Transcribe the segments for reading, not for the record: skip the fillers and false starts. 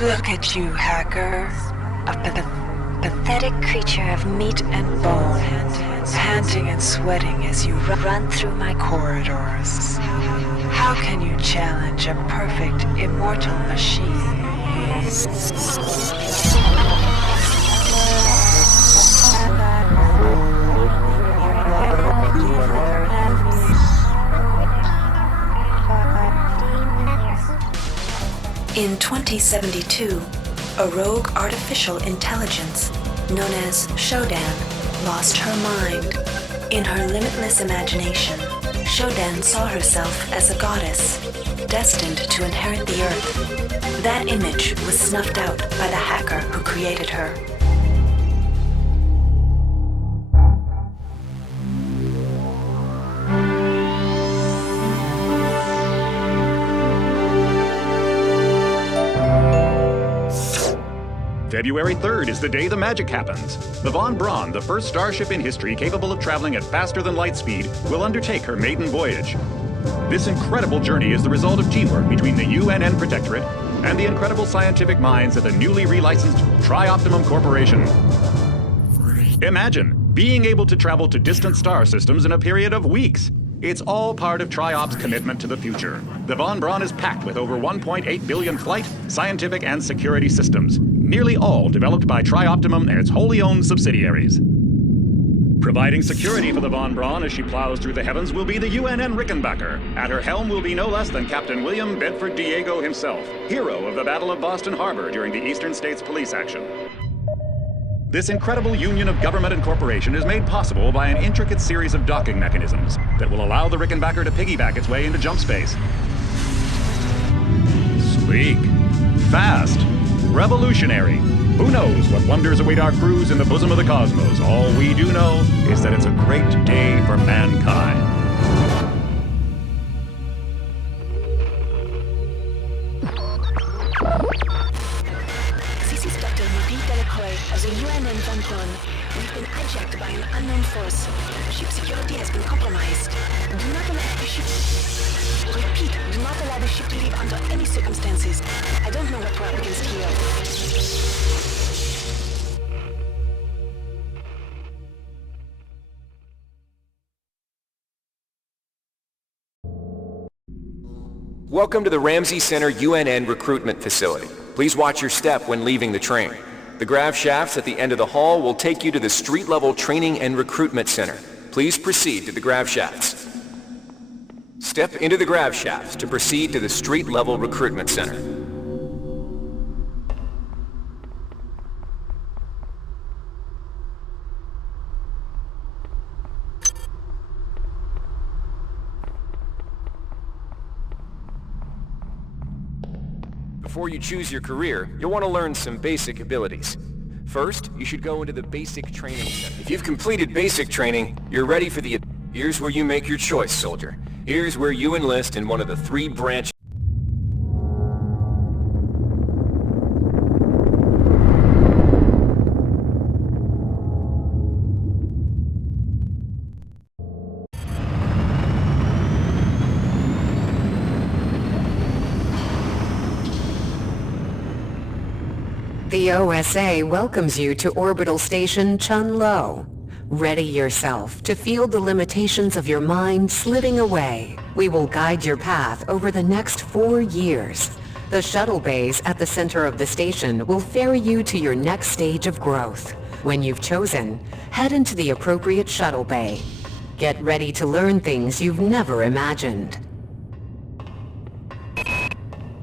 Look at you, hacker. A pathetic creature of meat and bone, panting and sweating as you run through my corridors. How can you challenge a perfect, immortal machine? In 2072, a rogue artificial intelligence known as Shodan lost her mind. In her limitless imagination, Shodan saw herself as a goddess, destined to inherit the earth. That image was snuffed out by the hacker who created her. February 3rd is the day the magic happens. The Von Braun, the first starship in history capable of traveling at faster than light speed, will undertake her maiden voyage. This incredible journey is the result of teamwork between the UNN Protectorate and the incredible scientific minds at the newly relicensed Tri-Optimum Corporation. Imagine being able to travel to distant star systems in a period of weeks. It's all part of Tri-Op's commitment to the future. The Von Braun is packed with over 1.8 billion flight, scientific, and security systems, nearly all developed by Tri-Optimum and its wholly owned subsidiaries. Providing security for the Von Braun as she plows through the heavens will be the UNN Rickenbacker. At her helm will be no less than Captain William Bedford Diego himself, hero of the Battle of Boston Harbor during the Eastern States Police action. This incredible union of government and corporation is made possible by an intricate series of docking mechanisms that will allow the Rickenbacker to piggyback its way into jump space. Sleek, fast, revolutionary. Who knows what wonders await our crews in the bosom of the cosmos? All we do know is that it's a great day for mankind. This is Dr. Marie Delacroix of the UNN Von Braun. We've been hijacked by an unknown force. Ship security has been compromised. Do not allow the ship... Repeat, do not allow the ship to leave under any circumstances. I don't know what we're up against here. Welcome to the Ramsey Center UNN Recruitment Facility. Please watch your step when leaving the train. The grav shafts at the end of the hall will take you to the street-level Training and Recruitment Center. Please proceed to the grav shafts. Step into the grav shafts to proceed to the street-level Recruitment Center. Before you choose your career, you'll want to learn some basic abilities. First, you should go into the Basic Training Center. If you've completed basic training, you're ready for the... Here's where you make your choice, soldier. Here's where you enlist in one of the 3 branches. The OSA welcomes you to Orbital Station Chun-Lo. Ready yourself to feel the limitations of your mind slipping away. We will guide your path over the next 4 years. The shuttle bays at the center of the station will ferry you to your next stage of growth. When you've chosen, head into the appropriate shuttle bay. Get ready to learn things you've never imagined.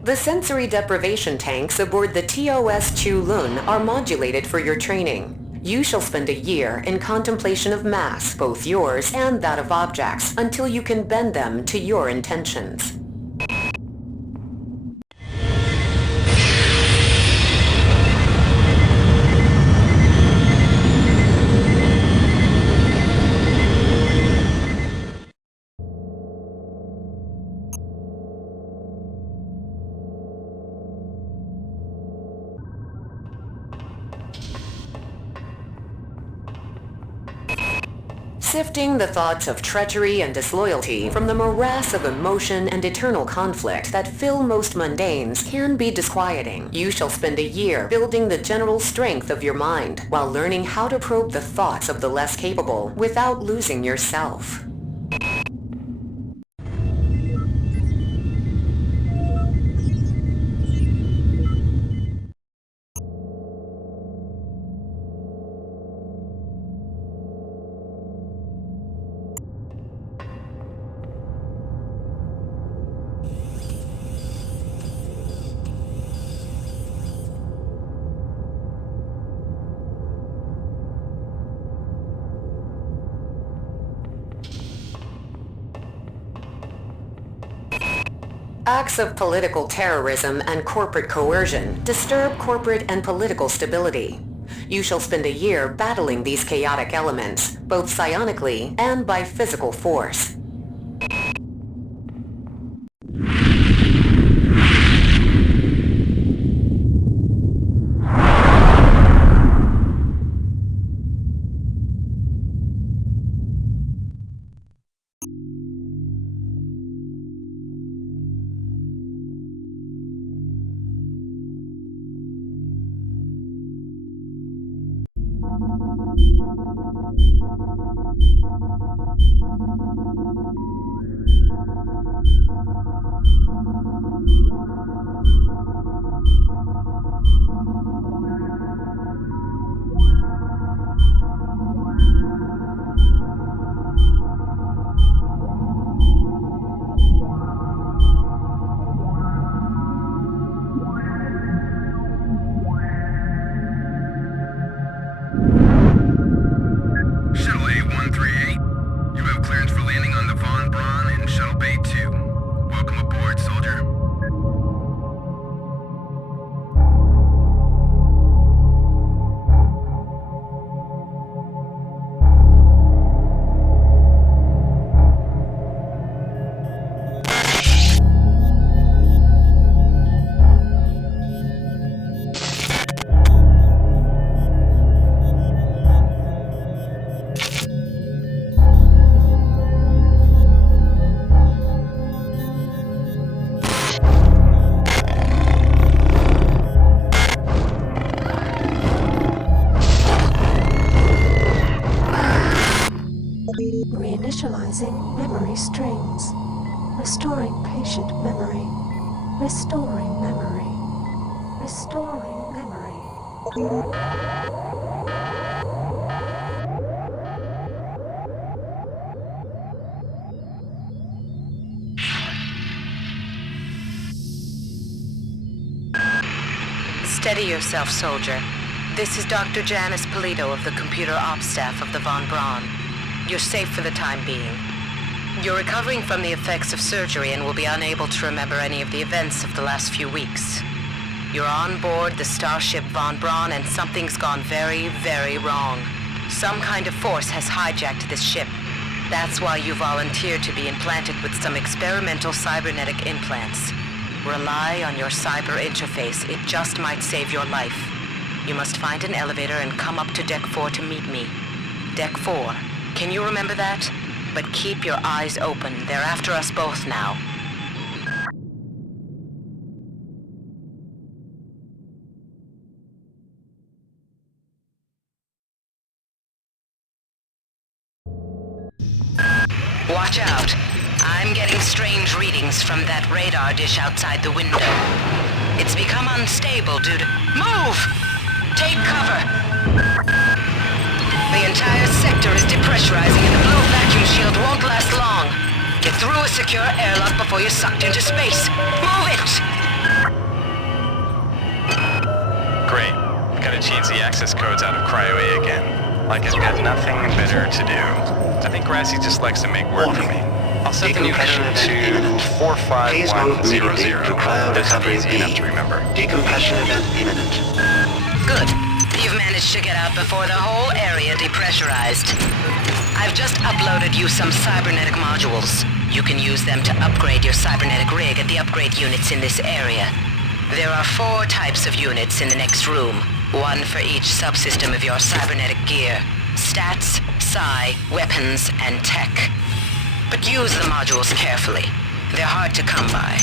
The sensory deprivation tanks aboard the TOS Chu Lun are modulated for your training. You shall spend a year in contemplation of mass, both yours and that of objects, until you can bend them to your intentions. Sifting the thoughts of treachery and disloyalty from the morass of emotion and eternal conflict that fill most mundanes can be disquieting. You shall spend a year building the general strength of your mind while learning how to probe the thoughts of the less capable without losing yourself. Acts of political terrorism and corporate coercion disturb corporate and political stability. You shall spend a year battling these chaotic elements, both psionically and by physical force. Reinitializing memory streams. Restoring patient memory. Restoring memory. Restoring memory. Steady yourself, soldier. This is Dr. Janice Polito of the computer ops staff of the Von Braun. You're safe for the time being. You're recovering from the effects of surgery and will be unable to remember any of the events of the last few weeks. You're on board the starship Von Braun and something's gone very, very wrong. Some kind of force has hijacked this ship. That's why you volunteered to be implanted with some experimental cybernetic implants. Rely on your cyber interface. It just might save your life. You must find an elevator and come up to Deck 4 to meet me. Deck 4. Can you remember that? But keep your eyes open. They're after us both now. Watch out. I'm getting strange readings from that radar dish outside the window. It's become unstable due to... Move! Take cover! The entire sector is depressurizing and the blue vacuum shield won't last long. Get through a secure airlock before you're sucked into space. Move it! Great. Gotta change the access codes out of Cryo A again. Like I've got nothing better to do. I think Grassy just likes to make work for me. I'll set the new header to 45100. That's easy enough to remember. Decompression event imminent. Good. You've managed to get out before the whole area depressurized. I've just uploaded you some cybernetic modules. You can use them to upgrade your cybernetic rig at the upgrade units in this area. There are 4 types of units in the next room, one for each subsystem of your cybernetic gear. Stats, psi, weapons, and tech. But use the modules carefully. They're hard to come by.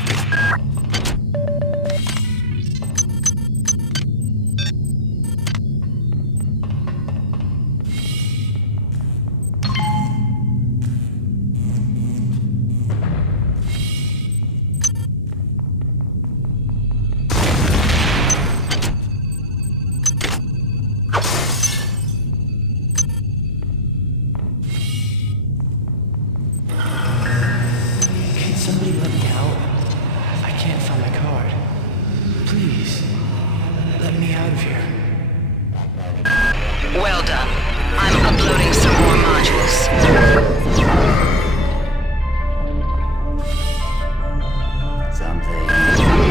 Somebody let me out. I can't find my card. Please, let me out of here. Well done. I'm uploading some more modules.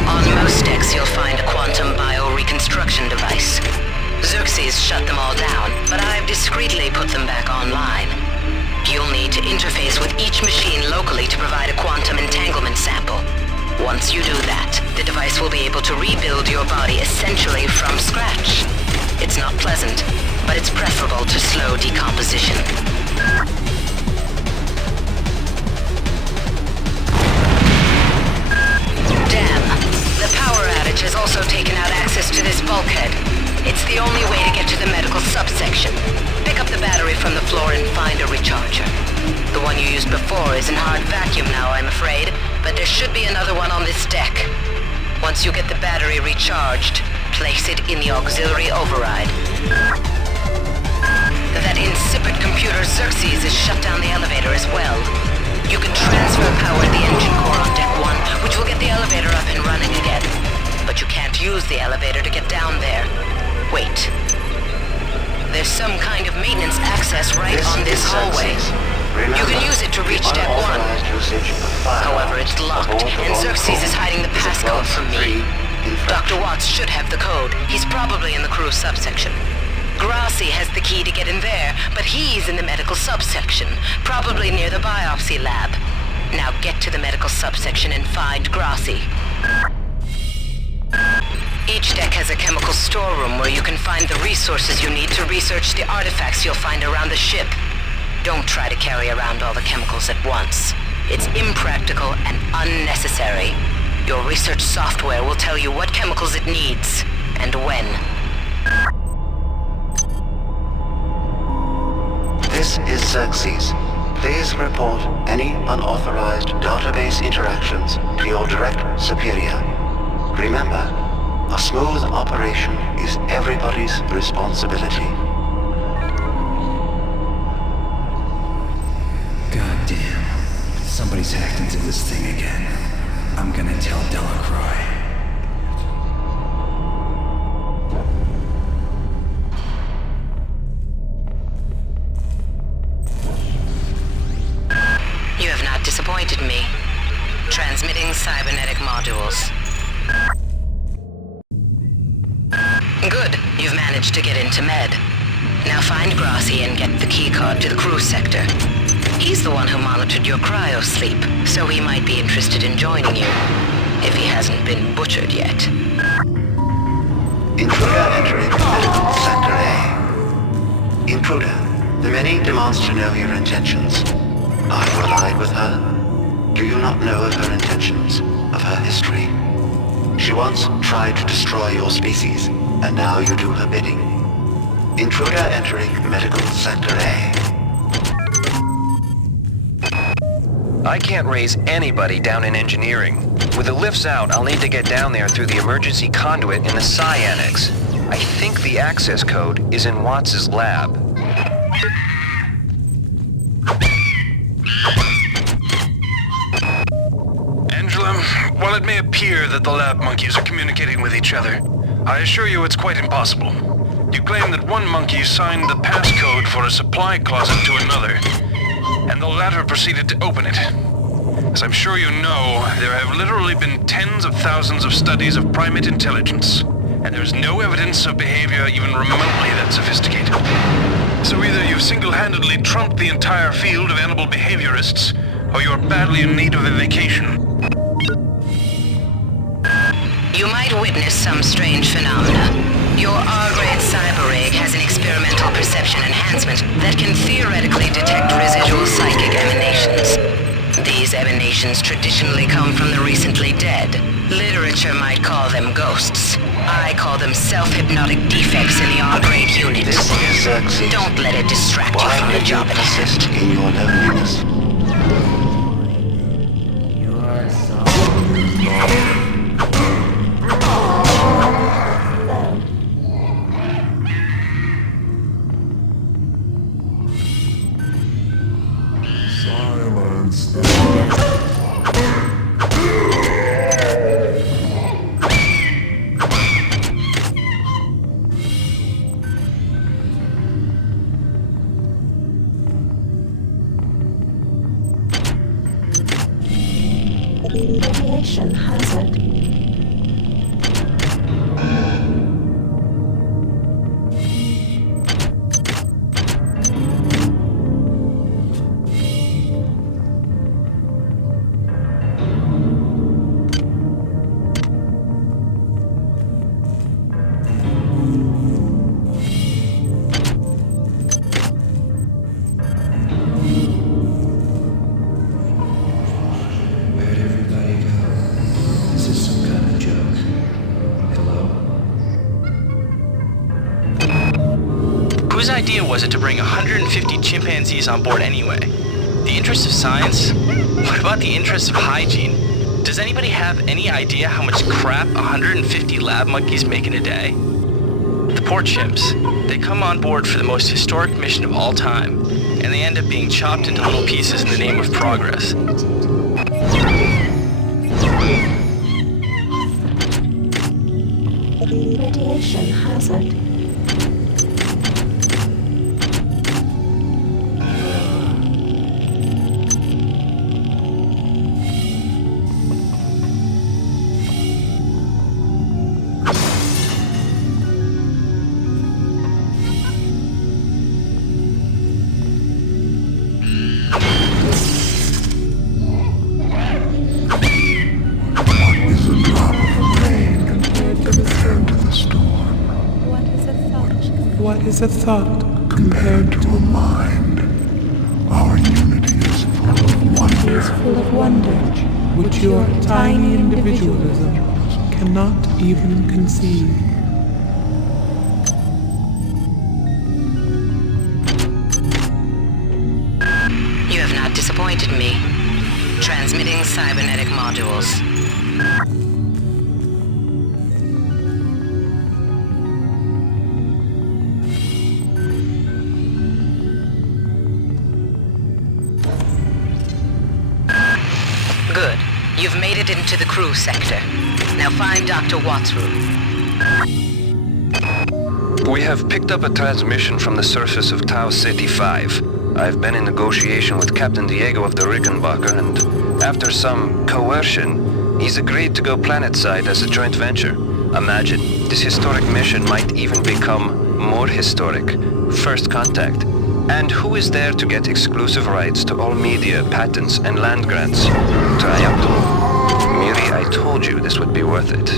On most decks you'll find a quantum bioreconstruction device. Xerxes shut them all down, but I've discreetly put them back online. You'll need to interface with each machine locally to provide a quantum entanglement sample. Once you do that, the device will be able to rebuild your body essentially from scratch. It's not pleasant, but it's preferable to slow decomposition. Damn. The power outage has also taken out access to this bulkhead. It's the only way to get to the medical subsection. Pick up the battery from the floor and find a recharger. The one you used before is in hard vacuum now, I'm afraid, but there should be another one on this deck. Once you get the battery recharged, place it in the auxiliary override. That insipid computer Xerxes has shut down the elevator as well. You can transfer power at the engine core on deck 1, which will get the elevator up and running again. But you can't use the elevator to get down there. Wait. There's some kind of maintenance access right on this hallway. You can use it to reach deck 1. However, it's locked, and Xerxes is hiding the passcode from me. Dr. Watts should have the code. He's probably in the crew subsection. Grassi has the key to get in there, but he's in the medical subsection, probably near the biopsy lab. Now get to the medical subsection and find Grassi. Each deck has a chemical storeroom where you can find the resources you need to research the artifacts you'll find around the ship. Don't try to carry around all the chemicals at once. It's impractical and unnecessary. Your research software will tell you what chemicals it needs, and when. This is Xerxes. Please report any unauthorized database interactions to your direct superior. Remember, a smooth operation is everybody's responsibility. God damn. Somebody's hacked into this thing again. I'm gonna tell Delacroix. You have not disappointed me. Transmitting cybernetic modules. Good. You've managed to get into Med. Now find Grassi and get the keycard to the crew sector. He's the one who monitored your cryo-sleep, so he might be interested in joining you, if he hasn't been butchered yet. Intruder entering medical sector A. Intruder, the Many demands to know your intentions. Are you allied with her? Do you not know of her intentions, of her history? She once tried to destroy your species, and now you do her bidding. Intruder entering medical sector A. I can't raise anybody down in engineering. With the lifts out, I'll need to get down there through the emergency conduit in the Psi Annex. I think the access code is in Watts' lab. Angela, while it may appear that the lab monkeys are communicating with each other, I assure you it's quite impossible. You claim that one monkey signed the passcode for a supply closet to another, and the latter proceeded to open it. As I'm sure you know, there have literally been tens of thousands of studies of primate intelligence, and there's no evidence of behavior even remotely that sophisticated. So either you've single-handedly trumped the entire field of animal behaviorists, or you're badly in need of a vacation. You might witness some strange phenomena. Your R-grade cyber rig has an experimental perception enhancement that can theoretically detect residual psychic emanations. These emanations traditionally come from the recently dead. Literature might call them ghosts. I call them self-hypnotic defects in the R-grade unit. This is Xerxes. Don't let it distract you from the job at hand. Why persist in your loneliness? Radiation hazard. Where'd everybody go? Is this some kind of joke? Hello? Whose idea was it to bring 150 chimpanzees on board anyway? The interests of science? What about the interests of hygiene? Does anybody have any idea how much crap 150 lab monkeys make in a day? The poor chimps. They come on board for the most historic mission of all time, and they end up being chopped into little pieces in the name of progress. Radiation hazard. What is a thought compared to a mind? Our unity is full of wonder, which your tiny individualism cannot even conceive. You have not disappointed me. Transmitting cybernetic modules. Good. You've made it into the crew sector. Now find Dr. Watt's room. We have picked up a transmission from the surface of Tau Ceti 5. I've been in negotiation with Captain Diego of the Rickenbacker, and after some coercion, he's agreed to go planetside as a joint venture. Imagine, this historic mission might even become more historic. First contact. And who is there to get exclusive rights to all media, patents, and land grants? Triapto. Miri, I told you this would be worth it.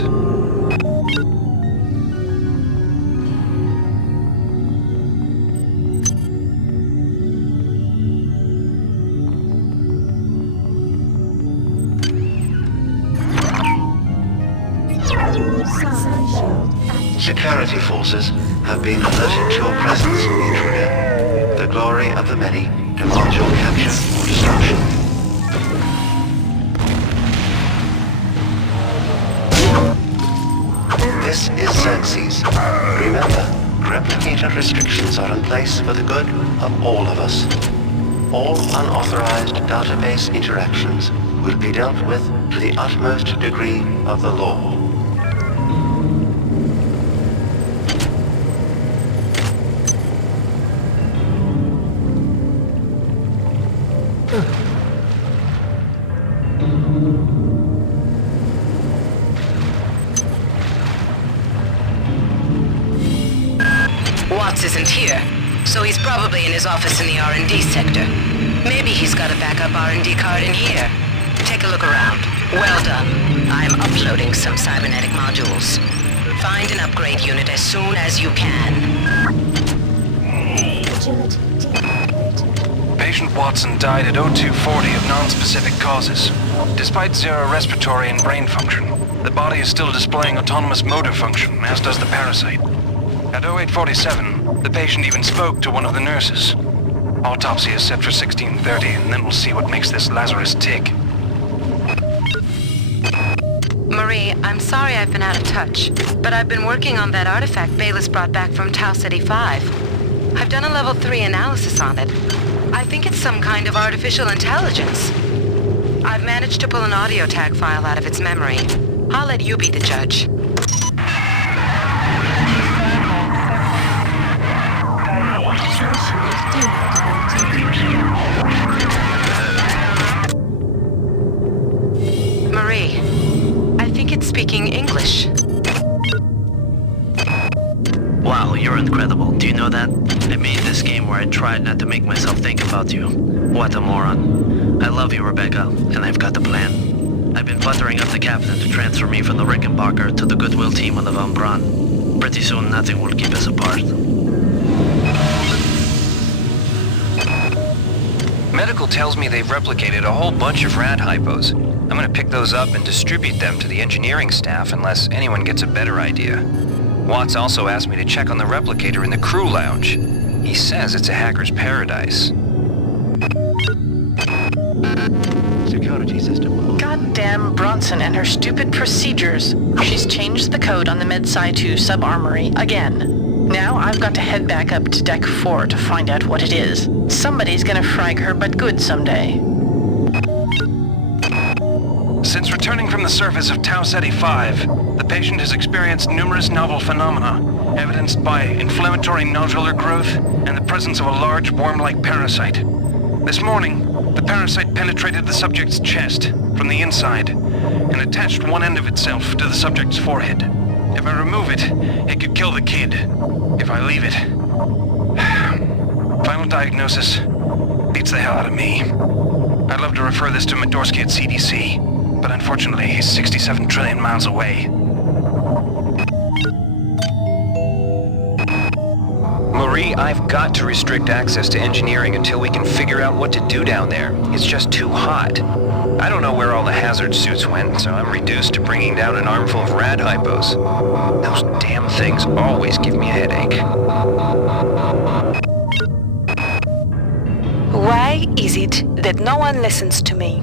Security forces have been alerted to your presence, intruder. The glory of the many demands your capture or destruction. This is Xerxes. Remember, replicator restrictions are in place for the good of all of us. All unauthorized database interactions will be dealt with to the utmost degree of the law. Watts isn't here, so he's probably in his office in the R&D sector. Maybe he's got a backup R&D card in here. Take a look around. Well done. I'm uploading some cybernetic modules. Find an upgrade unit as soon as you can. Agility deactivated. Patient Watson died at 0240 of non-specific causes. Despite zero respiratory and brain function, the body is still displaying autonomous motor function, as does the parasite. At 0847, the patient even spoke to one of the nurses. Autopsy is set for 1630, and then we'll see what makes this Lazarus tick. Marie, I'm sorry I've been out of touch, but I've been working on that artifact Bayless brought back from Tau Ceti 5. I've done a level 3 analysis on it. I think it's some kind of artificial intelligence. I've managed to pull an audio tag file out of its memory. I'll let you be the judge. Marie, I think it's speaking English. Wow, you're incredible. Do you know that? I made this game where I tried not to make myself think about you. What a moron. I love you, Rebecca, and I've got the plan. I've been buttering up the captain to transfer me from the Rickenbacker to the Goodwill team on the Von Braun. Pretty soon, nothing will keep us apart. Medical tells me they've replicated a whole bunch of rad hypos. I'm gonna pick those up and distribute them to the engineering staff unless anyone gets a better idea. Watts also asked me to check on the replicator in the crew lounge. He says it's a hacker's paradise. Security system. Goddamn Bronson and her stupid procedures. She's changed the code on the Med-Sci 2 sub-armory again. Now I've got to head back up to Deck 4 to find out what it is. Somebody's gonna frag her but good someday. Since returning from the surface of Tau Ceti 5, the patient has experienced numerous novel phenomena, evidenced by inflammatory nodular growth and the presence of a large worm-like parasite. This morning, the parasite penetrated the subject's chest from the inside and attached one end of itself to the subject's forehead. If I remove it, it could kill the kid. If I leave it... Final diagnosis beats the hell out of me. I'd love to refer this to Medorsky at CDC, but unfortunately he's 67 trillion miles away. Marie, I've got to restrict access to engineering until we can figure out what to do down there. It's just too hot. I don't know where all the hazard suits went, so I'm reduced to bringing down an armful of rad hypos. Those damn things always give me a headache. Why is it that no one listens to me?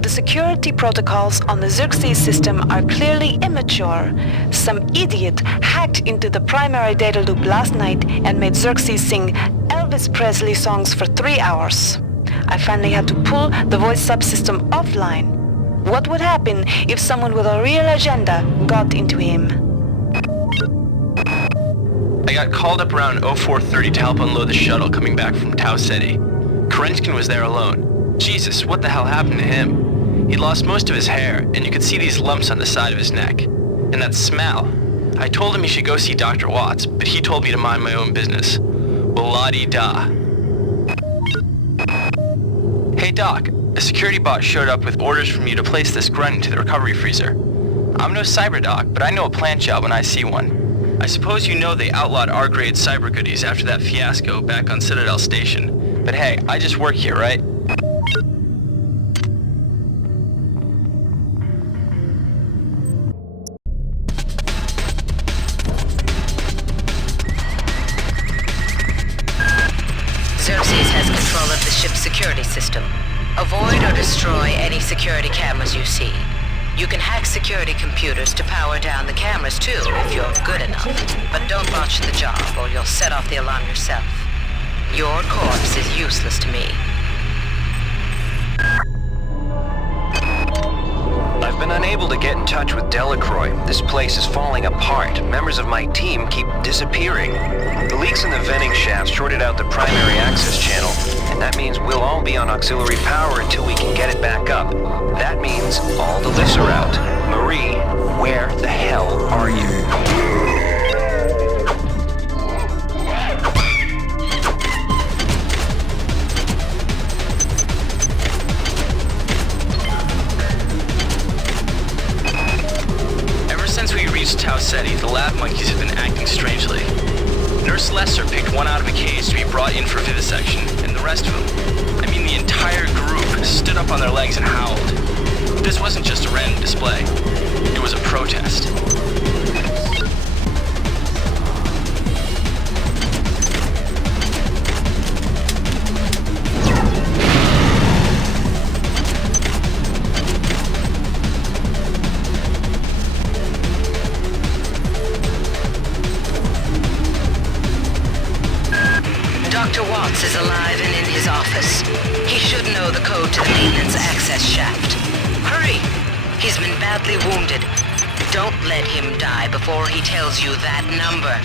The security protocols on the Xerxes system are clearly immature. Some idiot hacked into the primary data loop last night and made Xerxes sing Elvis Presley songs for 3 hours. I finally had to pull the voice subsystem offline. What would happen if someone with a real agenda got into him? I got called up around 0430 to help unload the shuttle coming back from Tau Ceti. Kerenskin was there alone. Jesus, what the hell happened to him? He'd lost most of his hair, and you could see these lumps on the side of his neck. And that smell. I told him he should go see Dr. Watts, but he told me to mind my own business. Well, la-di-da. Hey Doc, a security bot showed up with orders from you to place this grunt into the recovery freezer. I'm no cyber doc, but I know a plant job when I see one. I suppose you know they outlawed R-grade cyber goodies after that fiasco back on Citadel Station. But hey, I just work here, right? Xerxes has control of the ship's security system. Avoid or destroy any security cameras you see. You can hack security computers to power down the cameras too, if you're good enough. But don't botch the job, or you'll set off the alarm yourself. Your corpse is useless to me. I've been unable to get in touch with Delacroix. This place is falling apart. Members of my team keep disappearing. The leaks in the venting shaft shorted out the primary access channel, and that means we'll all be on auxiliary power until we can get it back up. That means all the lifts are out. Marie, where the hell are you? Since we reached Tau City, the lab monkeys have been acting strangely. Nurse Lesser picked one out of a cage to be brought in for vivisection, and the rest of them, I mean the entire group, stood up on their legs and howled. This wasn't just a random display. It was a protest. Dr. Watts is alive and in his office. He should know the code to the maintenance access shaft. Hurry! He's been badly wounded. Don't let him die before he tells you that number.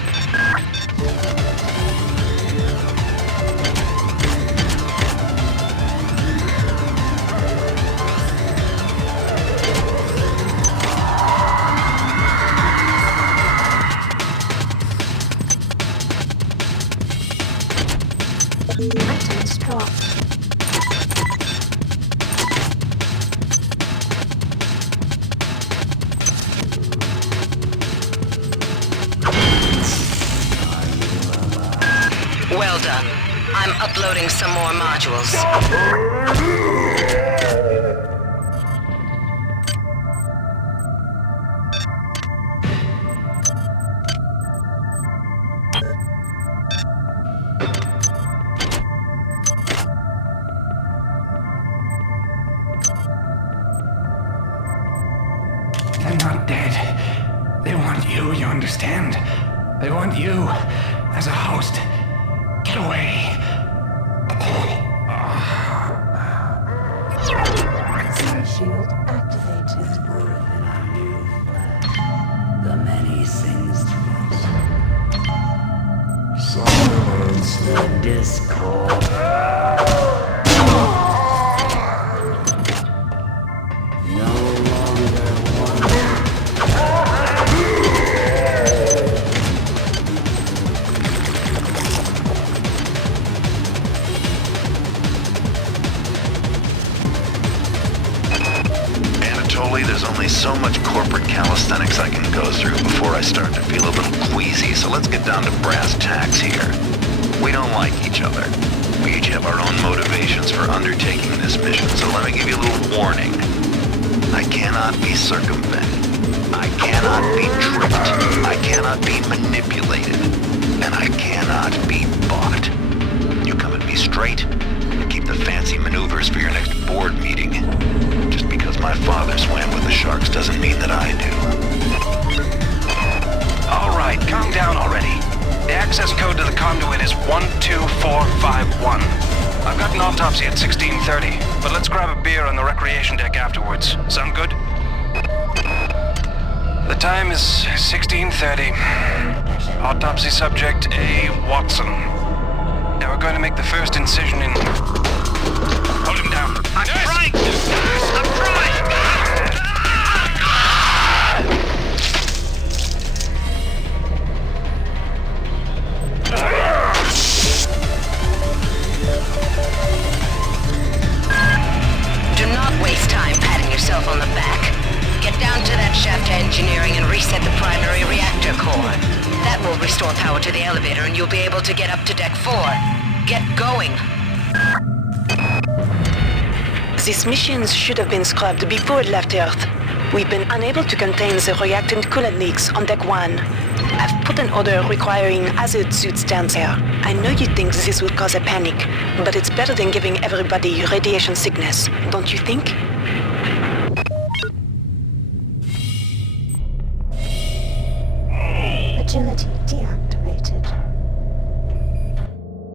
Items dropped. Well done. I'm uploading some more modules. They're not dead. They want you understand? They want you as a host. Get away. Shield activated. The many sings to us. Silence the discord. No longer one. There's only so much corporate calisthenics I can go through before I start to feel a little queasy, so let's get down to brass tacks here. We don't like each other. We each have our own motivations for undertaking this mission, so let me give you a little warning. I cannot be circumvented. I cannot be tricked. I cannot be manipulated. And I cannot be bought. You come at me straight, and keep the fancy maneuvers for your next board meeting. Just because my father swam with the sharks doesn't mean that I do. All right, calm down already. The access code to the conduit is 12451. I've got an autopsy at 16:30, but let's grab a beer on the recreation deck afterwards. Sound good? The time is 16:30. Autopsy subject A. Watson. Now we're going to make the first incision in... Hold him down. I'm trying! I'm trying! Do not waste time patting yourself on the back. Get down to that shaft to engineering and reset the primary reactor core. That will restore power to the elevator and you'll be able to get up to Deck 4. Get going. These missions should have been scrubbed before it left Earth. We've been unable to contain the reactant coolant leaks on Deck 1. I've put an order requiring hazard suits down there. I know you think this will cause a panic, but it's better than giving everybody radiation sickness, don't you think? Agility deactivated.